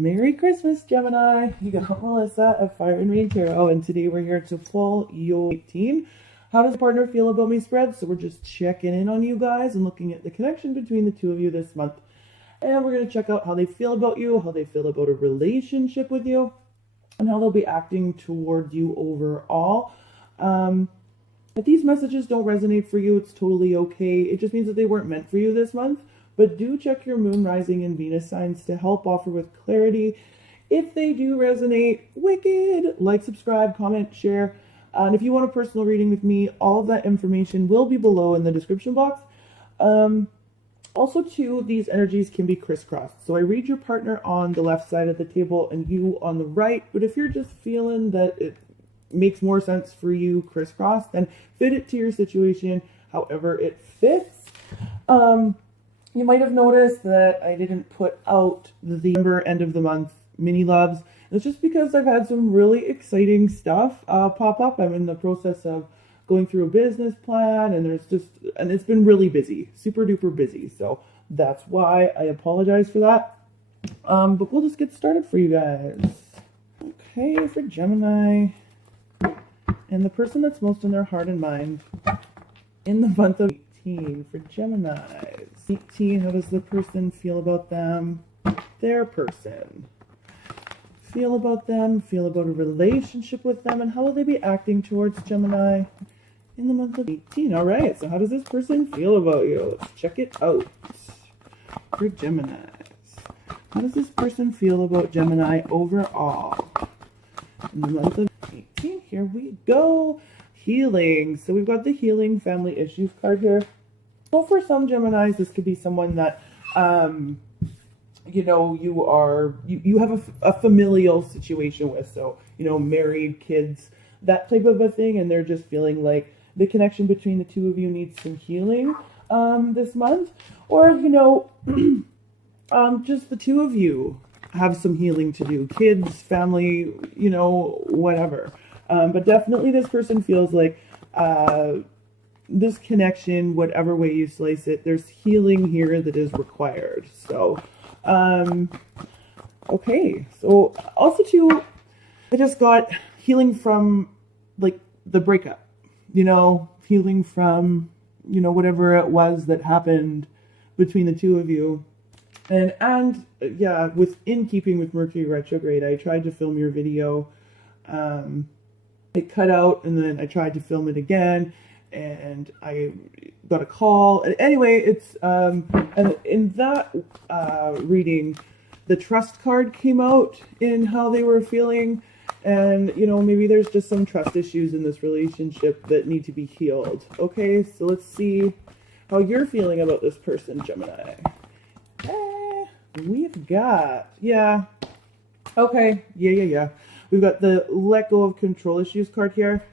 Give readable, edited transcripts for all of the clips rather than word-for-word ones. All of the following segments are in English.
Merry Christmas, Gemini! You got Melissa of Fire and Rain Tarot, and today we're here to pull your 18. How does the partner feel about me spread? So we're just checking in on you guys and looking at the connection between the two of you this month. And we're going to check out how they feel about you, how they feel about a relationship with you, and how they'll be acting toward you overall. If these messages don't resonate for you, it's totally okay. It just means that they weren't meant for you this month. But do check your moon, rising, and Venus signs to help offer with clarity. If they do resonate, wicked! Like, subscribe, comment, share. And if you want a personal reading with me, all of that information will be below in the description box. Also, too, these energies can be crisscrossed. So I read your partner on the left side of the table and you on the right. But if you're just feeling that it makes more sense for you crisscross, then fit it to your situation however it fits. You might have noticed that I didn't put out the December end of the month mini loves. It's just because I've had some really exciting stuff pop up. I'm in the process of going through a business plan, and it's been really busy, super duper busy. So that's why I apologize for that. But we'll just get started for you guys. Okay, for Gemini, and the person that's most in their heart and mind in the month of 18 for Gemini. 18, how does the person feel about them? Their person. Feel about them, feel about a relationship with them, and how will they be acting towards Gemini in the month of 18? All right, so how does this person feel about you? Let's check it out. For Geminis, how does this person feel about Gemini overall in the month of 18? Here we go. Healing. So we've got the healing family issues card here. So for some Geminis, this could be someone that, you know, you have a familial situation with. So, you know, married, kids, that type of a thing. And they're just feeling like the connection between the two of you needs some healing this month. Or, you know, just the two of you have some healing to do. Kids, family, you know, whatever. But definitely this person feels like this connection, whatever way you slice it, there's healing here that is required. So, okay. So also too, I just got healing from like the breakup, you know, healing from, you know, whatever it was that happened between the two of you. And yeah, in keeping with Mercury retrograde, I tried to film your video. It cut out, and then I tried to film it again, and I got a call. And anyway, it's and in that reading, the trust card came out in how they were feeling, and you know, maybe there's just some trust issues in this relationship that need to be healed. Okay, so let's see how you're feeling about this person, Gemini. We've got, yeah, okay, yeah. We've got the let go of control issues card here.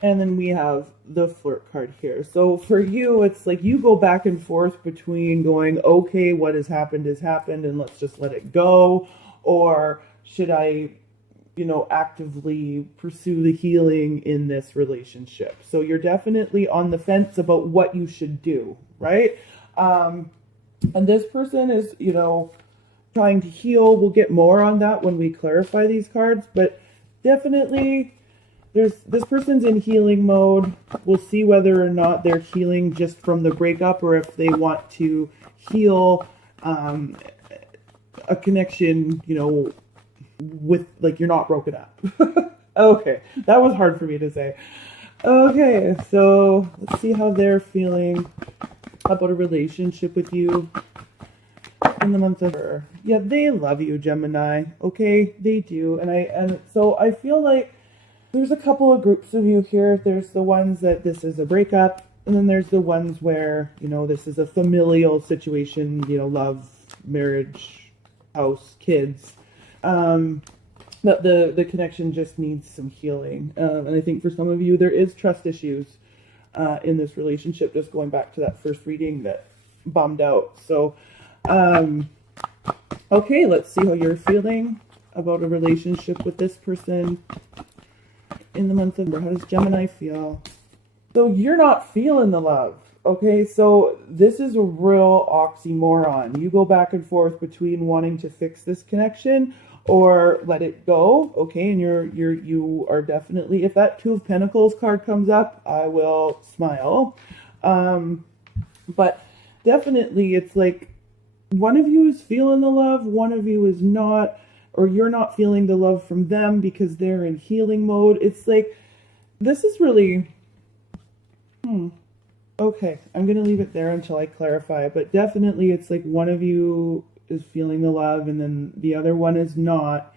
And then we have the flirt card here. So for you, it's like you go back and forth between going, okay, what has happened, and let's just let it go. Or should I, you know, actively pursue the healing in this relationship? So you're definitely on the fence about what you should do, right? And this person is, you know, trying to heal. We'll get more on that when we clarify these cards, but definitely this person's in healing mode. We'll see whether or not they're healing just from the breakup or if they want to heal a connection, you know, with like you're not broken up. Okay, that was hard for me to say. Okay, so let's see how they're feeling about a relationship with you in the month of her. Yeah, they love you, Gemini. Okay, they do. And so I feel like there's a couple of groups of you here. There's the ones that this is a breakup, and then there's the ones where, you know, this is a familial situation, you know, love, marriage, house, kids. But the connection just needs some healing. And I think for some of you, there is trust issues in this relationship, just going back to that first reading that bombed out. So, okay, let's see how you're feeling about a relationship with this person in the month of November. How does Gemini feel? So you're not feeling the love. Okay, so this is a real oxymoron. You go back and forth between wanting to fix this connection or let it go. Okay, and you are definitely, if that Two of Pentacles card comes up, I will smile. But definitely it's like one of you is feeling the love, one of you is not, or you're not feeling the love from them because they're in healing mode. It's like, this is really, okay, I'm going to leave it there until I clarify. But definitely it's like one of you is feeling the love and then the other one is not.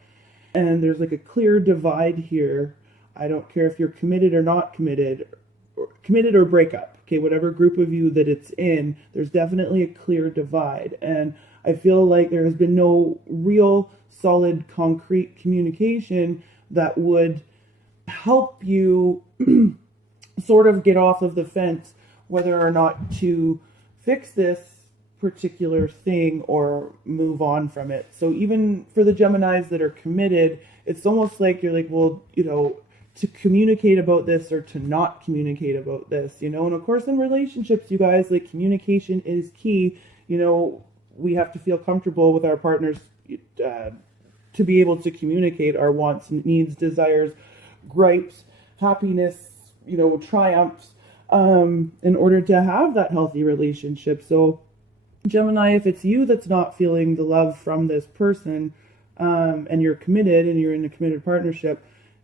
And there's like a clear divide here. I don't care if you're committed or not committed, or committed or break up. Okay, whatever group of you that it's in, there's definitely a clear divide. And I feel like there has been no real solid concrete communication that would help you sort of get off of the fence whether or not to fix this particular thing or move on from it. So even for the Geminis that are committed, it's almost like you're like, well, you know, to communicate about this or to not communicate about this, you know. And of course in relationships, you guys, like, communication is key. You know, we have to feel comfortable with our partners to be able to communicate our wants, needs, desires, gripes, happiness, you know, triumphs, in order to have that healthy relationship. So Gemini, if it's you that's not feeling the love from this person, and you're committed and you're in a committed partnership,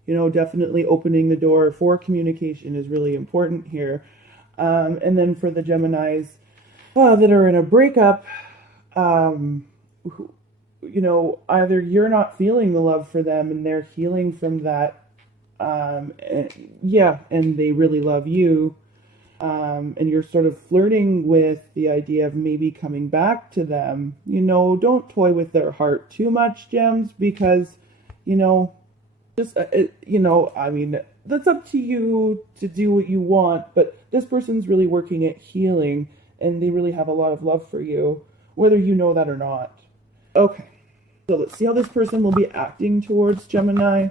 you know, definitely opening the door for communication is really important here. And then for the Geminis that are in a breakup, you know, either you're not feeling the love for them and they're healing from that, and they really love you, and you're sort of flirting with the idea of maybe coming back to them. You know, don't toy with their heart too much, Gems, because, you know, just, you know, I mean, that's up to you to do what you want, but this person's really working at healing and they really have a lot of love for you, whether you know that or not. Okay, so let's see how this person will be acting towards Gemini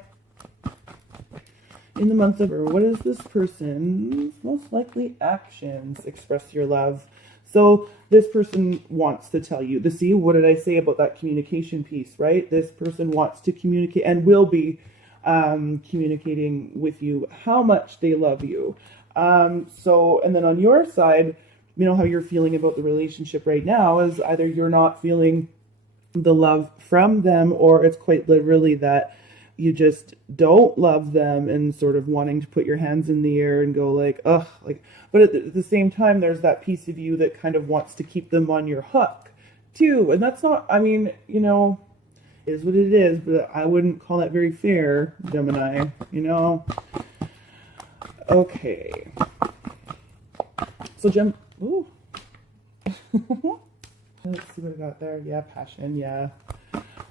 in the month of, or what is this person's most likely actions? Express your love. So this person wants to tell you, see, what did I say about that communication piece, right? This person wants to communicate and will be communicating with you how much they love you. So, and then on your side, you know, how you're feeling about the relationship right now is either you're not feeling the love from them, or it's quite literally that you just don't love them and sort of wanting to put your hands in the air and go like, ugh, like, but at the same time, there's that piece of you that kind of wants to keep them on your hook too. And that's not, I mean, you know, is what it is, but I wouldn't call that very fair, Gemini, you know? Okay. So ooh. Let's see what I got there. Yeah, passion, yeah.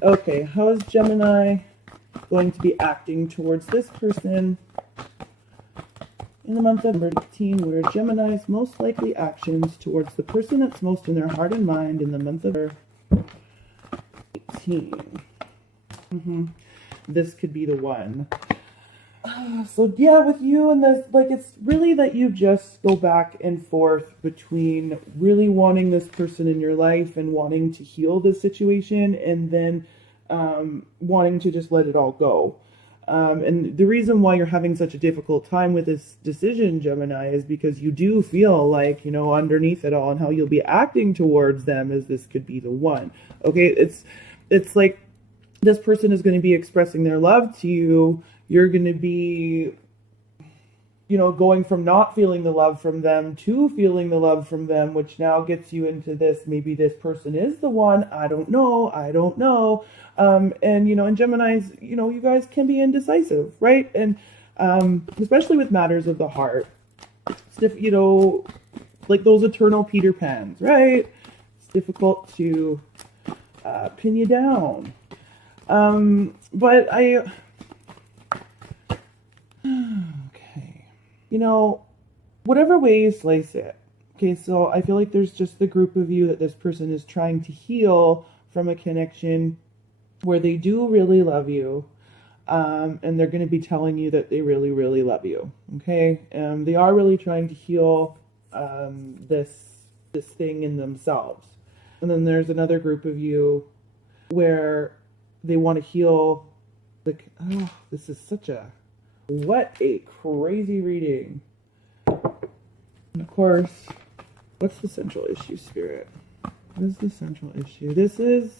Okay, how is Gemini going to be acting towards this person in the month of November 18? What are Gemini's most likely actions towards the person that's most in their heart and mind in the month of 18? This could be the one. So yeah, with you and this, like, it's really that you just go back and forth between really wanting this person in your life and wanting to heal the situation, and then wanting to just let it all go. And the reason why you're having such a difficult time with this decision, Gemini, is because you do feel like, you know, underneath it all, and how you'll be acting towards them is this could be the one. Okay, it's like this person is going to be expressing their love to you. You're going to be, you know, going from not feeling the love from them to feeling the love from them, which now gets you into this, maybe this person is the one. I don't know. And, you know, and Geminis, you know, you guys can be indecisive, right? And especially with matters of the heart, it's you know, like those eternal Peter Pans, right? It's difficult to pin you down. But okay, you know, whatever way you slice it. Okay, so I feel like there's just the group of you that this person is trying to heal from a connection where they do really love you, and they're going to be telling you that they really, really love you. Okay, they are really trying to heal this thing in themselves. And then there's another group of you where they want to heal the, oh, this is such a, what a crazy reading. And of course, what's the central issue, Spirit? What is the central issue? This is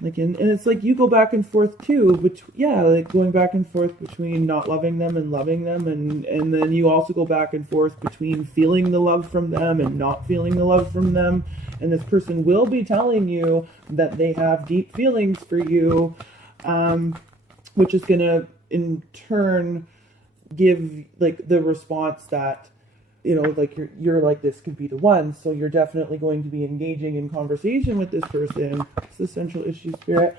like, and it's like you go back and forth too, but yeah, like going back and forth between not loving them and loving them, and then you also go back and forth between feeling the love from them and not feeling the love from them. And this person will be telling you that they have deep feelings for you, which is gonna in turn give like the response that, you know, like you're like, this could be the one. So you're definitely going to be engaging in conversation with this person. It's the central issue, Spirit.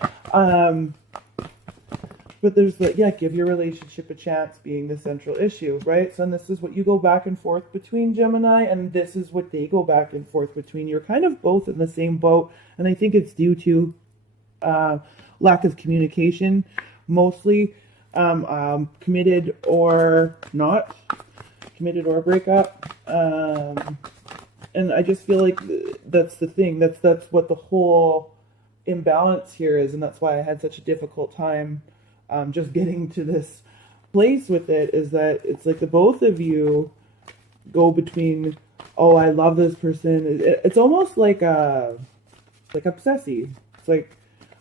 But there's the, yeah, give your relationship a chance being the central issue, right? So and this is what you go back and forth between, Gemini, and this is what they go back and forth between. You're kind of both in the same boat, and I think it's due to lack of communication, mostly committed or not. Committed or breakup, and I just feel like that's the thing. That's what the whole imbalance here is, and that's why I had such a difficult time just getting to this place with it. Is that it's like the both of you go between, oh, I love this person. It's almost like obsessive. It's like,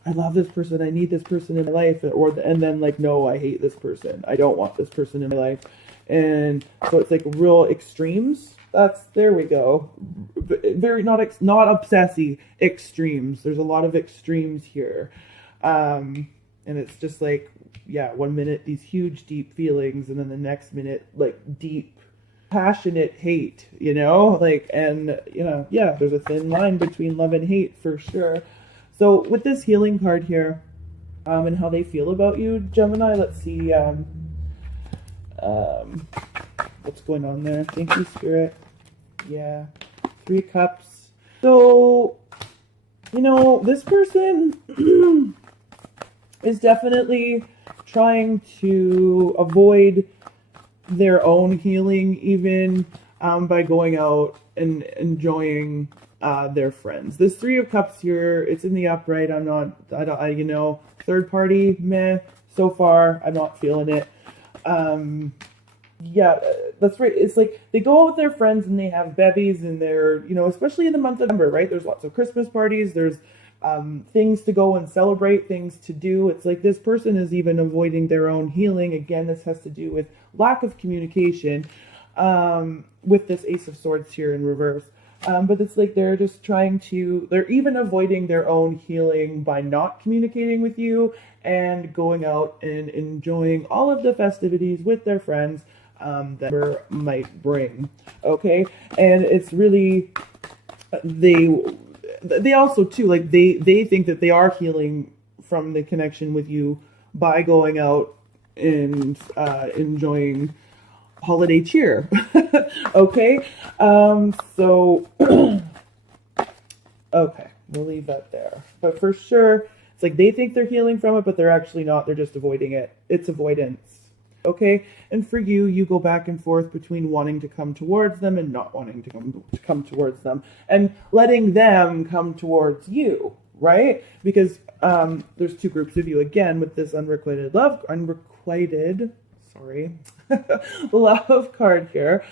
I love this person. I need this person in my life, and then like, no, I hate this person. I don't want this person in my life. And so it's like real extremes. There we go. Very not obsessive, extremes. There's a lot of extremes here. And it's just like, yeah, 1 minute these huge deep feelings, and then the next minute like deep passionate hate, you know? Like, and you know, yeah, there's a thin line between love and hate for sure. So with this healing card here, and how they feel about you, Gemini, let's see what's going on there. Thank you, Spirit. Yeah, 3 cups. So, you know, this person is definitely trying to avoid their own healing, even by going out and enjoying their friends. This 3 of Cups here, it's in the upright. You know, third party, meh. So far, I'm not feeling it. Yeah, that's right. It's like they go out with their friends and they have bevies, and they're, you know, especially in the month of November, right? There's lots of Christmas parties. There's things to go and celebrate, things to do. It's like this person is even avoiding their own healing. Again, this has to do with lack of communication with this Ace of Swords here in reverse. But it's like they're just they're even avoiding their own healing by not communicating with you and going out and enjoying all of the festivities with their friends that might bring. Okay? And it's really, they also too, like they think that they are healing from the connection with you by going out and enjoying holiday cheer. Okay, so okay, we'll leave that there. But for sure, it's like they think they're healing from it, but they're actually not. They're just avoiding it. It's avoidance. Okay, and for you, you go back and forth between wanting to come towards them and not wanting to come towards them, and letting them come towards you, right? Because there's 2 groups of you again with this unrequited love card here,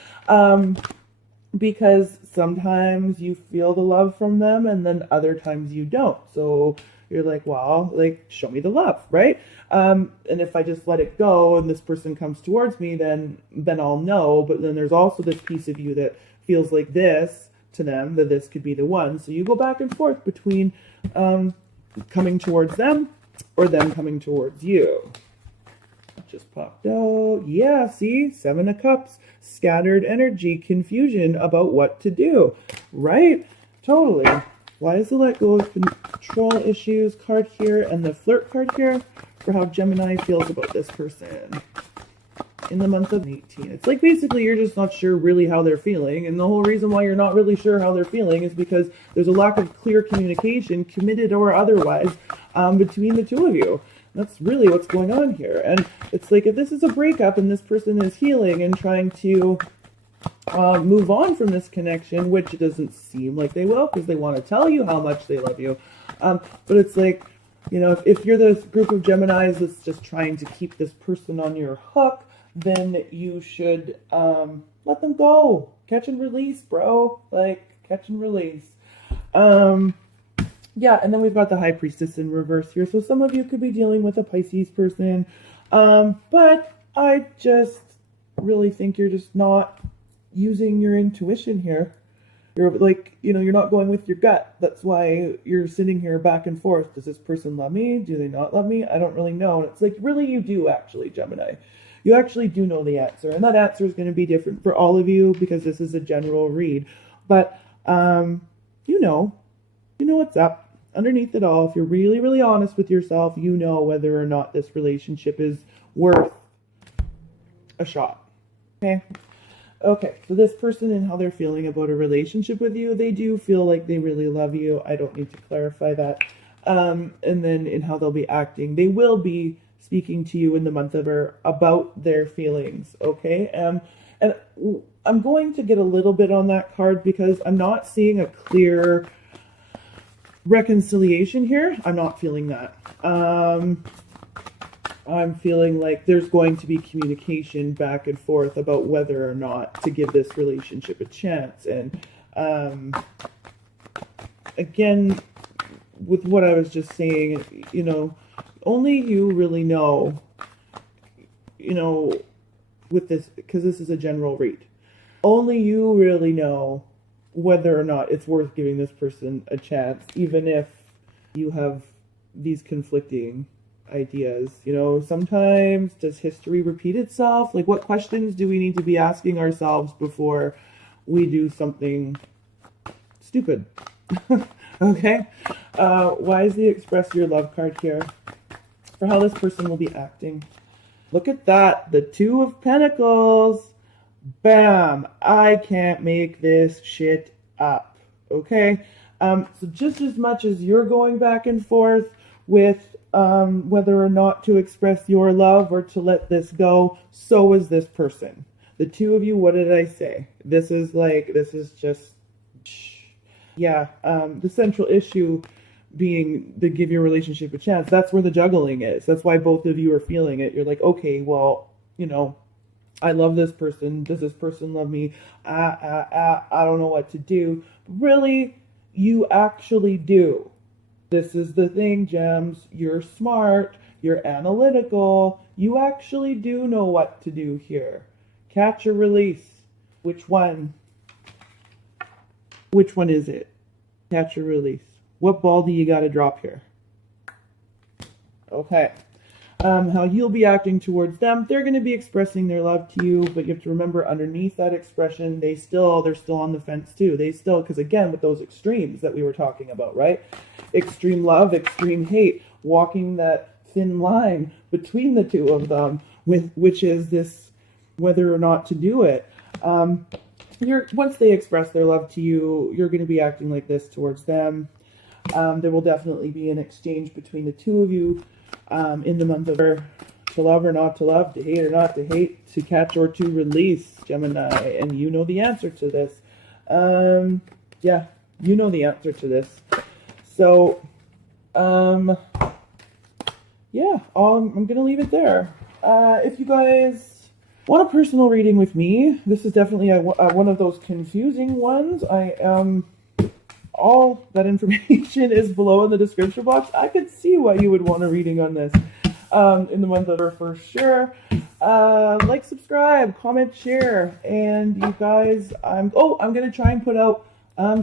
because sometimes you feel the love from them and then other times you don't. So you're like, well, like, show me the love, right? And if I just let it go and this person comes towards me, then I'll know. But then there's also this piece of you that feels like this to them, that this could be the one. So you go back and forth between coming towards them or them coming towards you. Just popped out. Yeah, see? 7 of Cups. Scattered energy, confusion about what to do. Right? Totally. Why is the let go of control issues card here and the flirt card here for how Gemini feels about this person in the month of 18? It's like basically you're just not sure really how they're feeling, and the whole reason why you're not really sure how they're feeling is because there's a lack of clear communication, committed or otherwise, between the 2 of you. That's really what's going on here. And it's like if this is a breakup and this person is healing and trying to move on from this connection, which it doesn't seem like they will because they want to tell you how much they love you. But it's like, you know, if you're this group of Geminis that's just trying to keep this person on your hook, then you should let them go. Catch and release, bro. Like, catch and release. Yeah, and then we've got the High Priestess in reverse here. So some of you could be dealing with a Pisces person. But I just really think you're just not using your intuition here. You're like, you know, you're not going with your gut. That's why you're sitting here back and forth. Does this person love me? Do they not love me? I don't really know. And it's like, really, you do actually, Gemini. You actually do know the answer. And that answer is going to be different for all of you because this is a general read. But, you know what's up. Underneath it all, if you're really, really honest with yourself, you know whether or not this relationship is worth a shot. Okay, so this person and how they're feeling about a relationship with you, they do feel like they really love you. I don't need to clarify that. And then in how they'll be acting, they will be speaking to you in the month of about their feelings, okay? And I'm going to get a little bit on that card because I'm not seeing a clear reconciliation here. I'm not feeling that. I'm feeling like there's going to be communication back and forth about whether or not to give this relationship a chance. And again, with what I was just saying, you know, only you really know, you know, with this, because this is a general read. Only you really know whether or not it's worth giving this person a chance, even if you have these conflicting ideas. You know, sometimes does history repeat itself? Like, what questions do we need to be asking ourselves before we do something stupid? Okay. Why is the express your love card here? For how this person will be acting. Look at that. The Two of Pentacles. Bam. I can't make this shit up. Okay. So just as much as you're going back and forth with whether or not to express your love or to let this go, so is this person. The two of you, what did I say? This is just, yeah, the central issue being to give your relationship a chance. That's where the juggling is. That's why both of you are feeling it. You're like, okay, well, you know, I love this person. Does this person love me? I don't know what to do. Really, you actually do. This is the thing, Gems. You're smart. You're analytical. You actually do know what to do here. Catch or release. Which one? Which one is it? Catch or release. What ball do you got to drop here? Okay. How you'll be acting towards them. They're going to be expressing their love to you, but you have to remember underneath that expression, they're still on the fence too. They still, because again, with those extremes that we were talking about, right? Extreme love, extreme hate, walking that thin line between the two of them, which is this whether or not to do it. Once they express their love to you, you're going to be acting like this towards them. There will definitely be an exchange between the two of you in the month of to love or not to love, to hate or not to hate, to catch or to release, Gemini. And you know the answer to this. Yeah, you know the answer to this. So, yeah, I'm going to leave it there. If you guys want a personal reading with me, this is definitely one of those confusing ones. All that information is below in the description box. I could see why you would want a reading on this in the month of for sure. Like, subscribe, comment, share, and you guys, I'm gonna try and put out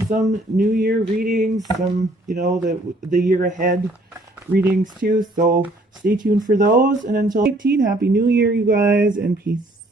some New Year readings, some the year ahead readings too. So stay tuned for those. And until 18, Happy New Year, you guys, and peace.